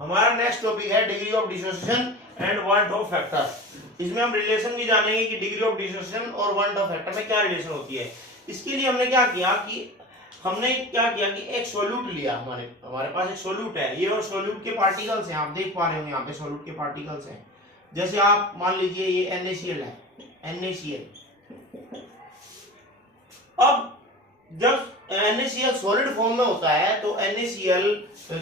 हमारा next topic है degree of dissociation and one of factor. इसमें हम रिलेशन भी जानेंगे कि डिग्री ऑफ डिसोसिएशन और वन ऑफ फैक्टर में क्या रिलेशन होती है। इसके लिए हमने क्या किया कि एक सोल्यूट लिया। हमारे पास एक सोल्यूट है, ये और सोल्यूट के पार्टिकल्स हैं, आप देख पा रहे होंगे यहाँ पे सोल्यूट के पार्टिकल्स हैं। जैसे आप मान लीजिए ये NaCl है, NaCl। अब जब NaCl सॉलिड फॉर्म में होता है तो NaCl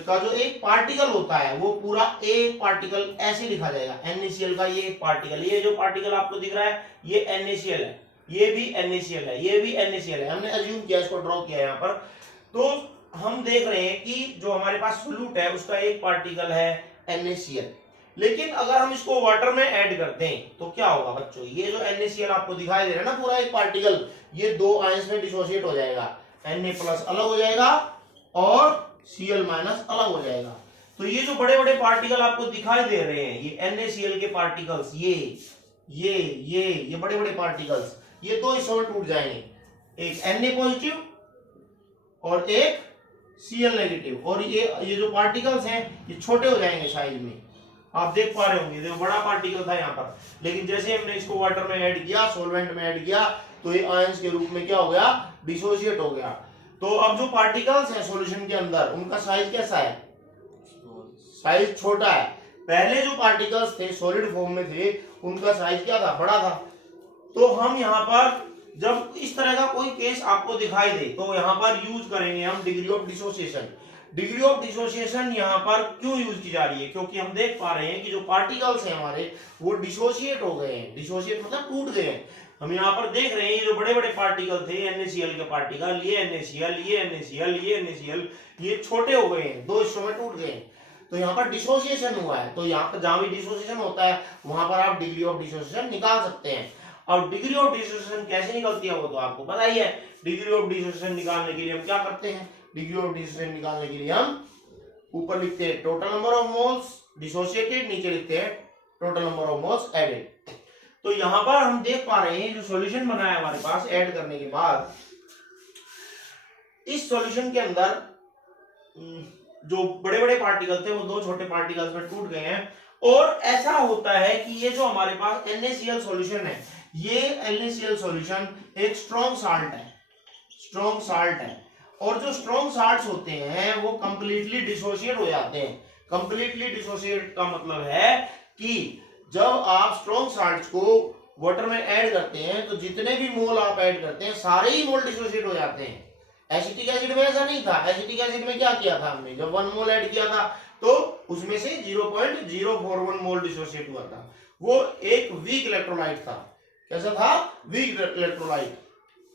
का जो एक पार्टिकल होता है वो पूरा एक पार्टिकल ऐसे लिखा जाएगा। NaCl का ये एक पार्टिकल, ये जो पार्टिकल आपको दिख रहा है ये NaCl है, ये भी NaCl है, ये भी NaCl है। हमने अज्यूम किया, इसको ड्रॉ किया यहाँ पर। तो हम देख रहे हैं कि जो हमारे पास सोल्यूट है उसका एक पार्टिकल है NaCl। लेकिन अगर हम इसको वाटर में ऐड करते हैं तो क्या होगा बच्चों, ये जो NaCl आपको दिखाई दे रहा है ना पूरा एक पार्टिकल, ये दो आयंस में डिसोसिएट हो जाएगा। Na+ अलग हो जाएगा और Cl- अलग हो जाएगा। तो ये जो बड़े बड़े पार्टिकल आपको दिखाई दे रहे हैं ये NaCl के पार्टिकल्स, ये बड़े बड़े पार्टिकल्स, ये दो हिस्सों में टूट जाएंगे, एक Na+ और एक Cl-। और ये जो पार्टिकल्स हैं ये छोटे हो जाएंगे साइज में, आप देख पा रहे होंगे। देखो बड़ा पार्टिकल था यहाँ पर, लेकिन जैसे हमने इसको वाटर में ऐड किया, सॉल्वेंट में ऐड किया, तो ये आयंस के रूप में क्या हो गया, डिसोसिएट हो गया। तो अब जो पार्टिकल्स हैं सॉल्यूशन के अंदर उनका साइज कैसा है, साइज छोटा है। पहले जो पार्टिकल्स थे सॉलिड फॉर्म में थे उनका साइज क्या था, बड़ा था। तो हम यहाँ पर जब इस तरह का कोई केस आपको दिखाई दे तो यहाँ पर यूज करेंगे हम degree of dissociation. Degree of dissociation यहाँ पर क्यों यूज की जा रही है, क्योंकि हम देख पा रहे हैं कि जो पार्टिकल्स हैं हमारे वो डिसोसिएट हो गए हैं। डिसोसिएट मतलब टूट गए हैं। हम यहाँ पर देख रहे हैं ये जो बड़े बड़े पार्टिकल थे NaCl के पार्टिकल, ये NaCl, ये छोटे हो गए हैं, दो हिस्सों में टूट गए हैं। तो यहाँ पर डिसोसिएशन हुआ है। तो यहाँ पर जहां भी डिसोसिएशन होता है वहां पर आप डिग्री ऑफ डिसोसिएशन निकाल सकते हैं। और डिग्री ऑफ डिसोसिएशन कैसे निकलती है वो तो आपको पता ही है। डिग्री ऑफ डिसोसिएशन निकालने के लिए हम क्या करते हैं, डिग्री ऑफ डिसोसिएशन निकालने के लिए हम ऊपर लिखते हैं total number of moles dissociated, नीचे लिखते हैं total number of moles added. तो यहां पर हम देख पा रहे हैं जो सॉल्यूशन बना है हमारे पास ऐड करने के बाद, इस सॉल्यूशन के अंदर जो बड़े बड़े पार्टिकल थे वो दो छोटे पार्टिकल्स में टूट गए हैं। और ऐसा होता है कि ये जो हमारे पास NaCl सॉल्यूशन है, ये NaCl सॉल्यूशन एक स्ट्रॉन्ग साल्ट है, स्ट्रॉन्ग साल्ट है। और जो स्ट्रॉन्ग साल्ट्स होते हैं वो कंप्लीटली डिसोसिएट हो जाते हैं। कंप्लीटली डिसोसिएट का मतलब है कि जब आप स्ट्रॉन्ग साल्ट्स को वाटर में ऐड करते हैं तो जितने भी मोल आप ऐड करते हैं सारे ही मोल डिसोसिएट हो जाते हैं। एसिटिक एसिड में ऐसा नहीं था। एसिटिक एसिड में क्या किया था हमने, जब 1 मोल ऐड किया था तो उसमें से 0.041 मोल डिसोसिएट हुआ था। वो एक वीक इलेक्ट्रोलाइट था। कैसा था, वीक इलेक्ट्रोलाइट,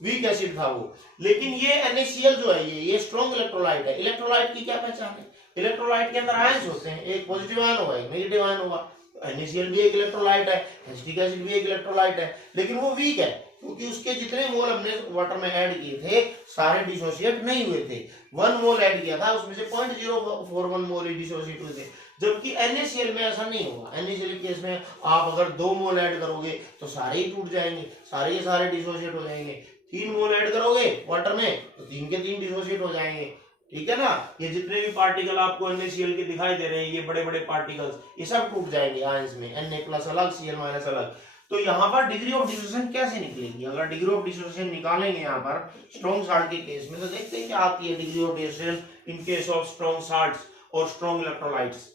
वीक एसिड था वो। लेकिन ये NaCl जो है ये स्ट्रॉन्ग इलेक्ट्रोलाइट है। इलेक्ट्रोलाइट की क्या पहचान है, इलेक्ट्रोलाइट के अंदर आयंस होते हैं, एक पॉजिटिव आयन होगा एक नेगेटिव आयन होगा। NaCl भी एक इलेक्ट्रोलाइट है, एसिटिक एसिड भी एक इलेक्ट्रोलाइट है, लेकिन वो वीक है क्योंकि उसके जितने मोल हमने वाटर में ऐड किए थे सारे डिसोसिएट नहीं हुए थे। 1 मोल ऐड किया था उसमें से 0.041 मोल ही डिसोसिएट हुए थे। जबकि NaCl में ऐसा नहीं होगा। NaCl केस में आप अगर 2 मोल ऐड करोगे तो सारे ही टूट जाएंगे, सारे के सारे डिसोसिएट हो जाएंगे। 3 मोल ऐड करोगे वाटर में तो 3 के 3 डिसोसिएट हो जाएंगे। ठीक है ना। ये जितने भी पार्टिकल आपको NaCl के दिखाई दे रहे हैं ये बड़े बड़े पार्टिकल्स, ये सब टूट जाएंगे आयंस में, Na+ अलग Cl- अलग। तो यहाँ पर डिग्री ऑफ डिसोसिएशन कैसे निकलेगी, अगर डिग्री ऑफ डिसोसिएशन निकालेंगे यहाँ पर स्ट्रॉन्ग साल्ट के केस में तो देखते हैं क्या आती है degree of dissociation in case of strong salts और strong electrolytes.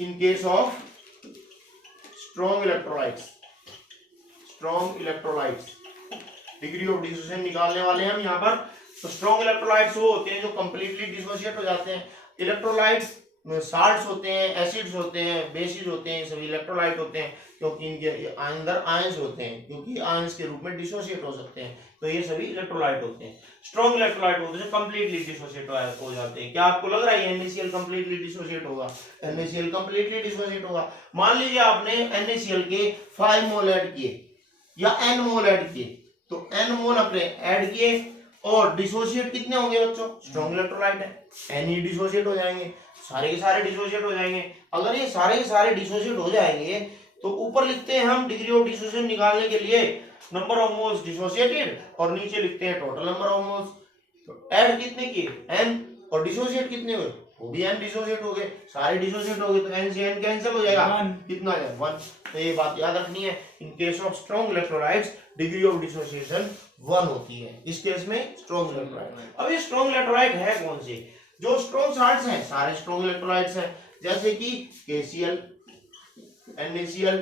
In case of strong electrolytes degree of dissociation निकालने वाले हैं हम यहाँ पर। तो स्ट्रॉन्ग इलेक्ट्रोलाइट्स वो होते हैं जो कंप्लीटली डिसोसिएट हो जाते हैं। इलेक्ट्रोलाइट्स साल्ट्स होते हैं, एसिड्स होते हैं, बेसिस होते हैं, सभी इलेक्ट्रोलाइट होते हैं क्योंकि इनके अंदर आयंस होते हैं, क्योंकि आयंस के रूप में डिसोसिएट हो सकते हैं। तो ये सभी इलेक्ट्रोलाइट होते हैं। स्ट्रॉन्ग इलेक्ट्रोलाइट होते हैं कंप्लीटली डिसोसिएट हो जाते हैं। क्या आपको लग रहा है NaCl कंप्लीटली डिसोसिएट होगा, NaCl कंप्लीटली डिसोसिएट होगा। मान लीजिए आपने NaCl के 5 मोल ऐड किए या N मोल ऐड किए, तो N मोल अपने ऐड किए और डिसोसिएट कितने होंगे बच्चों, स्ट्रॉन्ग इलेक्ट्रोलाइट है N ही डिसोसिएट हो जाएंगे, सारे के सारे डिसोसिएट हो जाएंगे। अगर ये सारे के सारे डिसोसिएट हो जाएंगे तो ऊपर लिखते हैं हम डिग्री ऑफ डिसोसिएशन निकालने के लिए नंबर ऑफ मोल्स डिसोसिएटेड और नीचे लिखते हैं टोटल नंबर ऑफ मोल्स। तो ऐड कितने किए N और डिसोसिएट कितने हुए वो भी n डिसोसिएट हो गए, सारे डिसोसिएट हो गए, तो n से n कैंसिल हो जाएगा, कितना है 1। तो ये बात याद रखनी है, इन case of strong electrolytes degree of dissociation 1 होती है, इस केस में स्ट्रॉन्ग इलेक्ट्रोलाइट। अब ये स्ट्रॉन्ग इलेक्ट्रोलाइट है कौन से? जो स्ट्रॉन्ग साल्ट्स हैं सारे स्ट्रॉन्ग इलेक्ट्रोलाइट्स हैं, जैसे कि KCl, NaCl,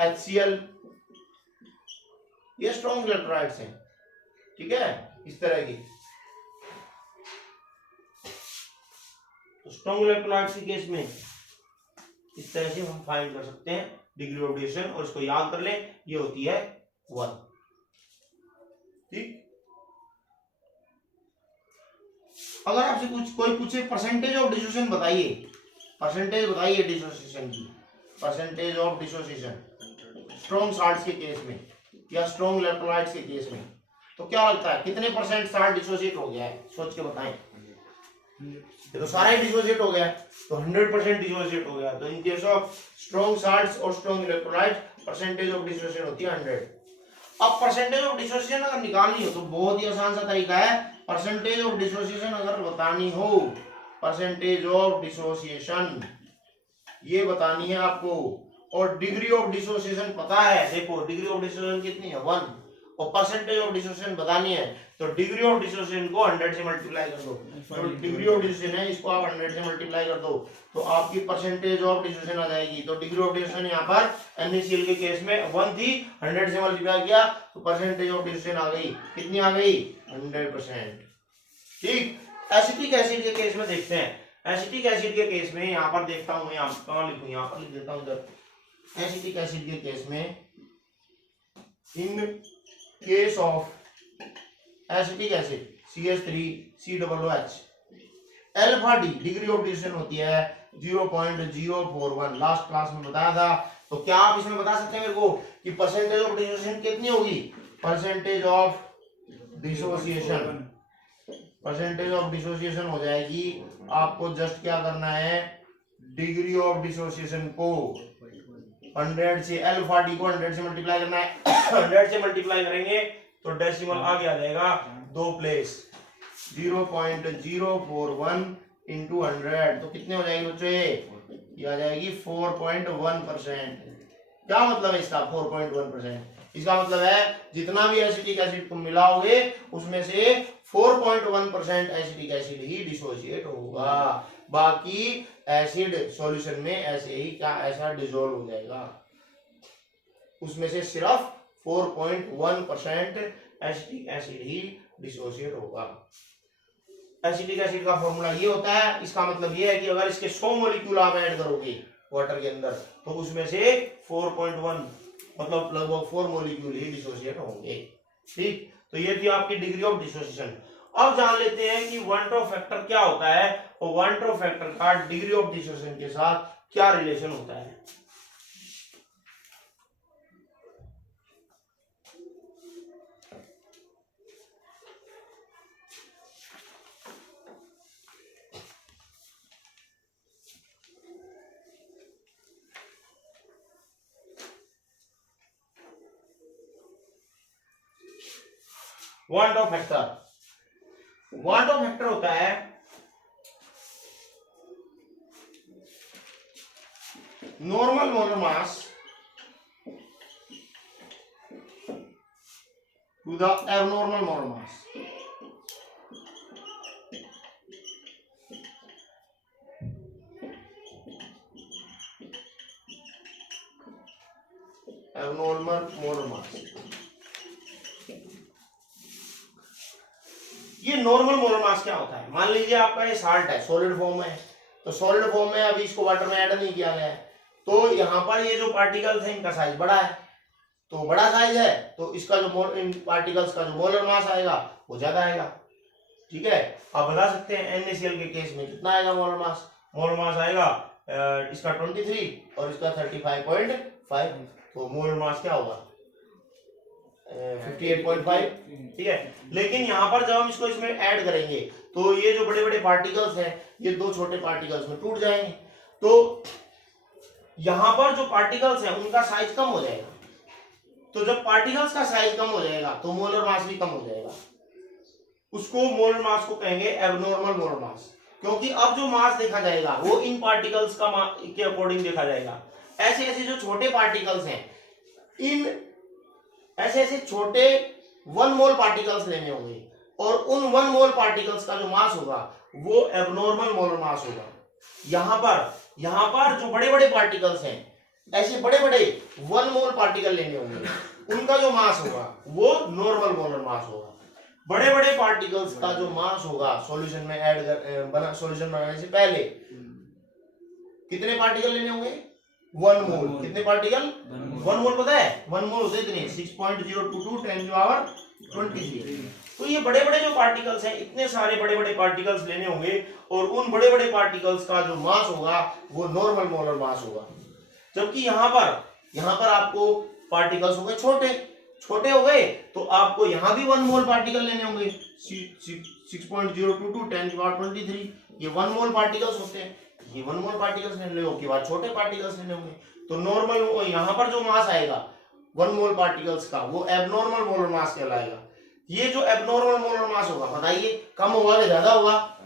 HCl, ये स्ट्रॉन्ग इलेक्ट्रोलाइट्स हैं, ठीक है, इस तरह की। तो स्ट्रॉन्ग इलेक्ट्रोलाइट्स के केस में इस तरह से हम फाइंड कर सकते हैं डिग्री ऑफ डिसोसिएशन, और इसको याद कर लें, ये होती है 1, ठीक। अगर आपसे कोई पूछे परसेंटेज ऑफ डिसोसिएशन बताइए, परसेंटेज बताइए डिसोसिएशन की, percentage of dissociation strong salts के केस में या स्ट्रॉन्ग इलेक्ट्रोलाइट्स के केस में, तो क्या लगता है कितने परसेंट साल्ट डिसोसिएट हो गया है? सोच के बताएं। ये तो सारा ही डिसोसिएट हो गया है, तो 100% डिसोसिएट हो गया। तो in case of strong salts और strong electrolytes percentage of dissociation होती है 100। अब परसेंटेज ऑफ डिसोसिएशन अगर निकालनी हो तो बहुत ही आसान सा तरीका है, परसेंटेज ऑफ डिसोसिएशन अगर बतानी हो, परसेंटेज ऑफ डिसोसिएशन ये बतानी है आपको, और डिग्री ऑफ डिसोसिएशन पता है, देखो डिग्री ऑफ डिसोसिएशन कितनी है 1, और परसेंटेज ऑफ डिसोसिएशन बतानी है, तो डिग्री ऑफ डिसोसिएशन को 100 से मल्टीप्लाई कर दो, तो डिग्री ऑफ डिसोसिएशन है इसको आप 100 से मल्टीप्लाई कर दो, तो आपकी परसेंटेज ऑफ डिसोसिएशन आ जाएगी। तो डिग्री ऑफ डिसोसिएशन यहाँ पर NaCl के केस में 1 थी, 100 से मल्टीप्लाई किया तो परसेंटेज ऑफ डिसोसिएशन आ गई, कितनी आ गई 100%, ठीक। एसिटिक एसिड के केस में देखते हैं, एसिटिक एसिड के केस में यहाँ पर देखता हूँ, यहाँ कहाँ लिखूँ, यहाँ पर लिख देता हूँ इधर। एसिटिक एसिड के केस में, इन case of acetic acid CH3COOH alpha D degree of dissociation होती है 0.041, लास्ट क्लास में बताया था। तो क्या आप इसमें बता सकते हैं मेरे को कि परसेंटेज ऑफ डिसोसिएशन कितनी होगी? Percentage of dissociation, percentage of dissociation हो जाएगी, आपको जस्ट क्या करना है, डिग्री ऑफ डिसोसिएशन को 100 से, अल्फा डी को 100 से मल्टीप्लाई करना है 100 से मल्टीप्लाई करेंगे तो डेसिमल आगे आ जाएगा 2 प्लेस, 0.041 इंटू 100, तो कितने हो जाएगी बच्चों ये आ जाएगी 4.1%। क्या मतलब है इसका 4.1%? इसका मतलब है जितना भी एसिटिक एसिड तुम मिलाओगे उसमें से 4.1% एसिटिक एसिड ही डिसोसिएट होगा, बाकी एसिड सॉल्यूशन में ऐसे ही क्या ऐसा डिसॉल्व हो जाएगा, उसमें से सिर्फ 4.1% एसिटिक एसिड ही डिसोसिएट होगा। एसिटिक एसिड का फॉर्मूला ये होता है, इसका मतलब ये है कि अगर इसके 100 मॉलिक्यूल आप ऐड करोगे वाटर के अंदर तो उसमें से 4.1 मतलब लगभग 4 मॉलिक्यूल ही डिसोसिएट होंगे, ठीक। तो ये थी आपकी डिग्री ऑफ डिसोसिएशन। अब जान लेते हैं कि वन ड्रॉप फैक्टर क्या होता है और वन ड्रॉप फैक्टर का डिग्री ऑफ डिसोसिएशन के साथ क्या रिलेशन होता है। वन ड्रॉप फैक्टर होता है normal molar mass to the abnormal molar mass. Abnormal molar mass, ये नॉर्मल मोलर मास क्या होता है? मान लीजिए आपका ये साल्ट है, सॉलिड फॉर्म में है, तो सॉलिड फॉर्म में अभी इसको वाटर में ऐड नहीं किया गया है, तो यहाँ पर ये जो पार्टिकल्स है इनका साइज बड़ा है, तो बड़ा साइज है तो इसका जो इन पार्टिकल्स का जो मोलर मास आएगा वो ज्यादा आएगा, ठीक है। आप बता सकते हैं NaCl के केस में कितना आएगा मोलर मास? मोलर मास आएगा इसका 23 और इसका 35.5, तो मोलर मास क्या होगा 58.5, ठीक है। लेकिन यहाँ पर जब हम इसको इसमें ऐड करेंगे तो ये जो बड़े बड़े पार्टिकल्स हैं ये दो छोटे पार्टिकल्स में टूट जाएंगे, तो यहाँ पर जो पार्टिकल्स हैं उनका साइज कम हो जाएगा, तो जब पार्टिकल्स का साइज कम हो जाएगा तो मोलर मास भी कम हो जाएगा, उसको मोलर मास को कहेंगे एबनॉर्मल मोलर मास। क्योंकि अब जो मास देखा जाएगा वो इन पार्टिकल्स के अकॉर्डिंग देखा जाएगा। ऐसे ऐसे जो छोटे पार्टिकल्स हैं, इन ऐसे ऐसे छोटे 1 मोल पार्टिकल्स लेने होंगे और उन 1 मोल पार्टिकल्स का जो मास होगा वो एबनॉर्मल मोलर मास होगा। यहां पर जो बड़े बड़े पार्टिकल्स हैं, ऐसे बड़े बड़े 1 मोल पार्टिकल लेने होंगे, उनका जो मास होगा वो नॉर्मल मोलर मास होगा। बड़े बड़े पार्टिकल्स का जो मास होगा सॉल्यूशन में सॉल्यूशन बनाने से पहले कितने पार्टिकल लेने होंगे? 1 मोल। कितने पार्टिकल? 1 मोल। पता है 1 मोल होते इतने 6.022 10 की पावर 23। तो ये बड़े बड़े जो पार्टिकल्स हैं, इतने सारे बड़े बड़े पार्टिकल्स लेने होंगे और उन बड़े बड़े पार्टिकल्स का जो मास होगा वो नॉर्मल मोलर मास होगा। जबकि यहाँ पर आपको पार्टिकल्स हो गए छोटे हो गए, तो आपको यहाँ भी 1 मोल पार्टिकल लेने होंगे 6.022 10 की पावर 23। ये 1 मोल पार्टिकल्स होते हैं, ये 1 मोल पार्टिकल्स लेने होंगे, बाद छोटे पार्टिकल्स लेने होंगे। तो नॉर्मल यहाँ पर जो मास आएगा 1 मोल पार्टिकल्स का वो एबनॉर्मल मोलर मास कहलाएगा। ये जो एबनॉर्मल मोलर मास होगा, बताइए कम होगा या ज्यादा होगा?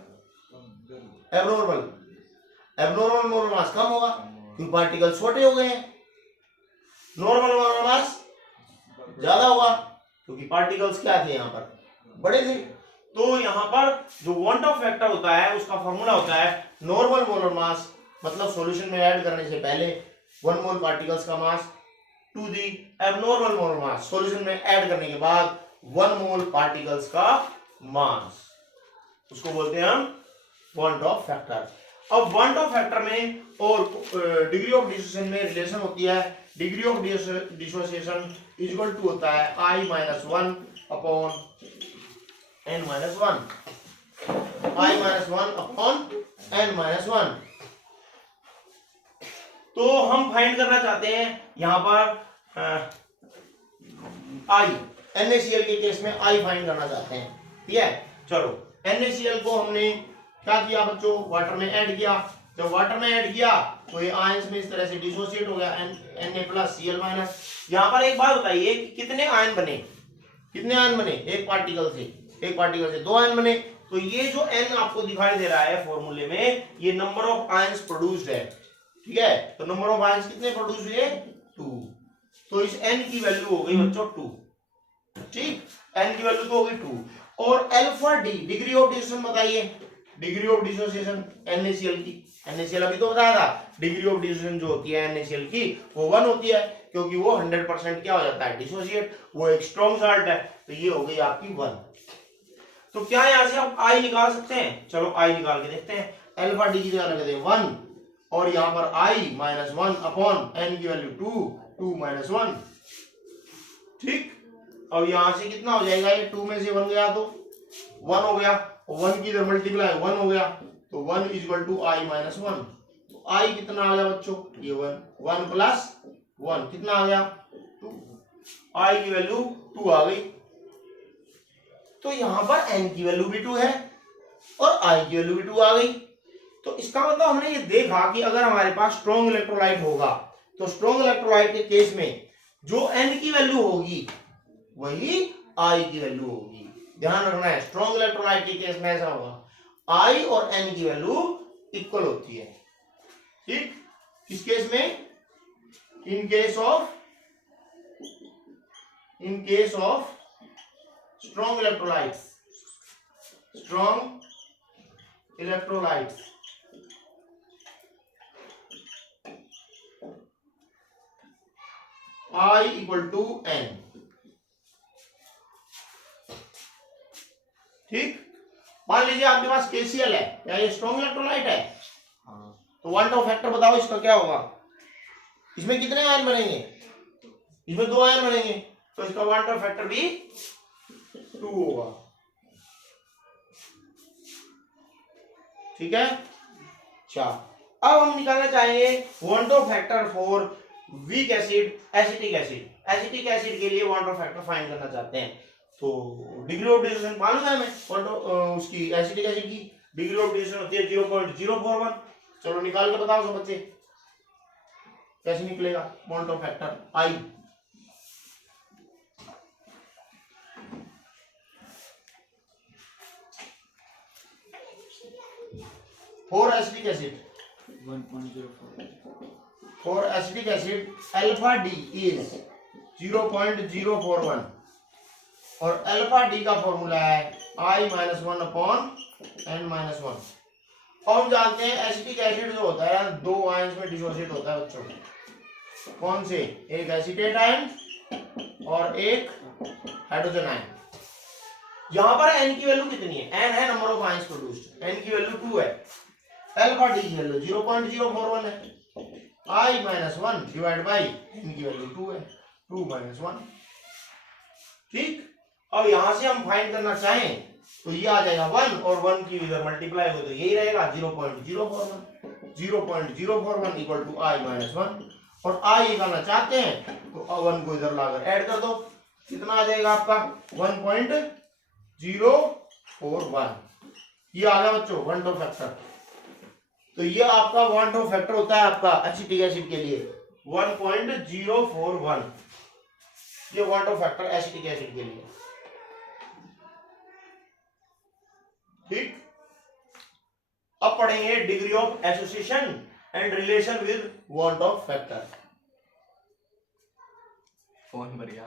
एबनॉर्मल मोलर मास कम होगा क्योंकि पार्टिकल छोटे हो गए हैं। नॉर्मल मोलर मास ज्यादा होगा क्योंकि पार्टिकल्स क्या थे यहाँ पर? बड़े थे। तो यहाँ पर जो वांट ऑफ फैक्टर होता है उसका फॉर्मूला होता है नॉर्मल मोलर मास, मतलब सॉल्यूशन में ऐड करने से पहले 1 मोल पार्टिकल्स का mass to the abnormal molar mass, solution में ऐड करने के बाद 1 मोल पार्टिकल्स का मास, उसको बोलते हैं हम वांट ऑफ फैक्टर। अब वांट ऑफ फैक्टर में और डिग्री ऑफ डिसोसिएशन में रिलेशन होती है। Degree of dissociation equal to होता है I - 1 upon n - 1, I - 1 upon n - 1। तो हम फाइंड करना चाहते हैं यहां पर I, NaCl के केस में I फाइंड करना चाहते हैं। ठीक है, चलो NaCl को हमने क्या किया बच्चों? वाटर में ऐड किया। जब वाटर में ऐड किया तो ये आयंस में इस तरह से डिसोसिएट हो गया, Na+Cl-। यहाँ पर एक बात बताइए कि कितने आयन बने? एक पार्टिकल से 2 आयन बने। तो ये जो N आपको दिखाई दे रहा है फॉर्मूले में, ये नंबर ऑफ आयंस प्रोड्यूस्ड है। ठीक है, तो नंबर ऑफ आयंस कितने प्रोड्यूस हुए? 2। तो इस N की वैल्यू हो गई बच्चों 2। ठीक, N की वैल्यू तो हो गई 2। और alpha D degree of dissociation बताइए। डिग्री ऑफ डिसोसिएशन NaCl की, NaCl अभी तो बताया था, डिग्री ऑफ डिसोसिएशन जो होती है NaCl की वो 1 होती है क्योंकि वो 100% क्या हो जाता है? डिसोसिएट। वो एक स्ट्रॉन्ग साल्ट है, तो ये हो गई आपकी 1। तो क्या यहां से आप I निकाल सकते हैं? चलो I निकाल के देखते हैं। अल्फा डी की जगह लगा दे 1 और यहां पर I - 1 अपॉन n की वैल्यू 2 - 1। ठीक, अब यहां से कितना हो जाएगा? ये 2 में से 1 गया तो 1 हो गया, 1 की इधर मल्टीप्लाई 1 हो गया, तो 1 = I - 1। तो I कितना आ गया बच्चों? ये 1 प्लस 1 कितना आ गया? 2। I की वैल्यू 2 आ गई। तो यहां पर N की वैल्यू भी 2 है और I की वैल्यू भी 2 आ गई। तो इसका मतलब हमने ये देखा कि अगर हमारे पास स्ट्रॉन्ग इलेक्ट्रोलाइट होगा तो स्ट्रॉन्ग इलेक्ट्रोलाइट के केस में जो N की वैल्यू होगी वही I की वैल्यू होगी। ध्यान रखना है, स्ट्रॉन्ग इलेक्ट्रोलाइट के केस में ऐसा होगा I और N की वैल्यू इक्वल होती है। ठीक, किस केस में? इन case of strong electrolytes I = N। ठीक, मान लीजिए आपके पास KCl है, क्या ये स्ट्रॉन्ग इलेक्ट्रोलाइट है? तो वांट ऑफ फैक्टर बताओ इसका क्या होगा? इसमें कितने आयन बनेंगे? इसमें 2 आयन बनेंगे, तो इसका वांट ऑफ फैक्टर भी 2 होगा। ठीक है, अच्छा अब हम निकालना चाहेंगे want Hoff factor for weak acid, acetic acid के लिए वांट ऑफ फैक्टर फाइंड करना चाहते हैं। तो डिग्री ऑफ डिसोसिएशन मालूम है हमें, उसकी एसिटिक एसिड की डिग्री ऑफ डिसोसिएशन होती है 0.041। चलो निकाल के बताओ सब बच्चे कैसे निकलेगा want Hoff factor I। For acetic acid 1.04 for acetic acid alpha D is 0.041 और अल्फा डी का फॉर्मूला है I - 1 अपॉन n - 1। और हम जानते हैं एसिटिक एसिड जो होता है दो आयंस में डिसोसिएट होता है बच्चों। कौन से? एक एसीटेट आयन और एक हाइड्रोजन आयन। यहां पर n की वैल्यू कितनी है? n है number of ions produced, n की वैल्यू 2 है, अल्फा डी की वैल्यू 0.041 है, I - 1 डिवाइड बाई n की वैल्यू 2 है, 2 - 1। ठीक, अब यहां से हम फाइंड करना चाहें तो ये आ जाएगा 1 और 1 की इधर मल्टीप्लाई हो तो यही रहेगा 0.041, 0.041 इक्वल टू I - 1 और I निकालना चाहते हैं तो 1 को इधर लाकर ऐड कर दो, कितना आ जाएगा आपका 1.041। ये आ गया बच्चों वन टू फैक्टर। तो ये आपका वन टू फैक्टर होता है आपका एसिटिक एसिड के लिए 1.041, ये one two factor acetic acid के लिए। ठीक, अब पढ़ेंगे degree of association and relation with one two factor. Phone बढ़िया।